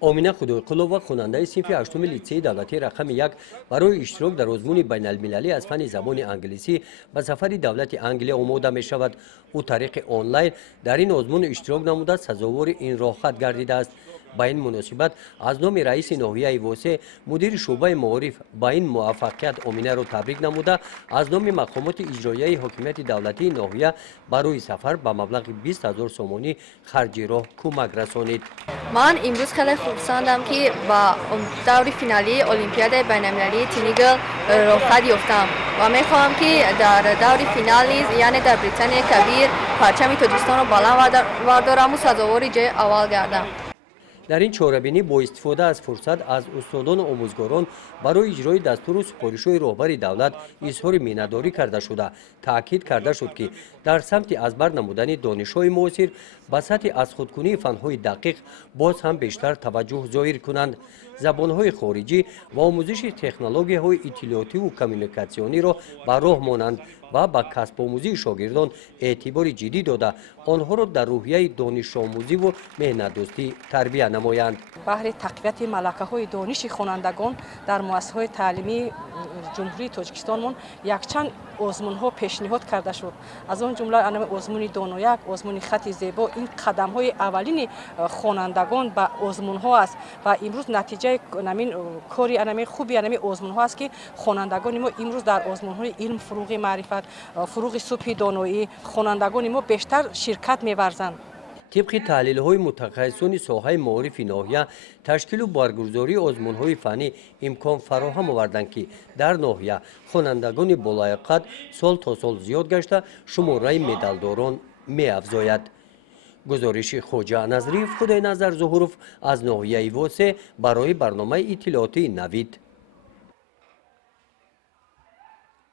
آمینه خدایقلووا خواننده صنف هشتم لیسه دولتی رقم 1 برای اشتراک در آزمون بین المللی از فن زبان انگلیسی به سفر دولت انگلیس آماده می شود. او طریق آنلاین در این آزمون اشتراک نموده سزاوار این راحت گردیده است. با این مناسبت از نام رئیس ناحیه واسه مدیر شعبه معارف با این موفقیت آمینه را تبریک نموده از نام مقامات اجرایی حکومت دولتی ناحیه برای سفر به مبلغ 20,000 سومانی خرج راه کمک رسانید. من امروز خیلی خرسندم که با دور فینالی المپیاد بین‌المللی تینیگل رخصت یافتم و میخواهم که در دور فینال نیز یعنی در بریتانیا کبیر پرچم تاجیکستان را بلند وردارم و سزاوار جای اول گردم. در این چهاربینی با استفاده از فرصت از استادان و آموزگاران برای اجرای دستور و سفارش‌های رهبر دولت اظهار میnnت‌داری کرده شده. تاکید کرده شد که در سمت از بر نمودن دانش‌های معاصر به سطح از خودکنی فن‌های دقیق باز هم بیشتر توجه ظاهر کنند. زبان‌های خارجی و آموزش تکنولوژی‌های اطلاعاتی و کمیونیکاسیونی را به راه مانند و با کسب آموزی شاگردان اعتبار جدی داده آنها را در روحیه دانش آموزی و مهنت دوستی تربیت نمایند. بهر تقویت ملکه‌های دانش خوانندگان در مؤسسه‌های تعلیمی جمهوری تاجیکستان یکچند آزمون‌ها پیشنهاد کرده شد. از آن جمله آزمون دانویک، آزمون خط زیبا، این قدم‌های اولین خوانندگان به آزمون‌ها است و امروز نتیجه کاری خوبی آزمون‌ها است که خوانندگان ما امروز در آزمون‌های علم، فروغ معرفت، فروغ صبح دانایی خوانندگان ما بیشتر شرکت می‌ورزند. طبق تحلیل‌های متخصصان ساحه معارف ناحیه تشکیل و برگزاری آزمون‌های فنی امکان فراهم آوردند که در ناحیه خوانندگان بالای قد سال تا سال زیاد گشته شماره مدالداران می‌افزاید. گزارش خواجه نظری خدای نظر ظهورов از ناحیه واسه برای برنامه اطلاعاتی نوید.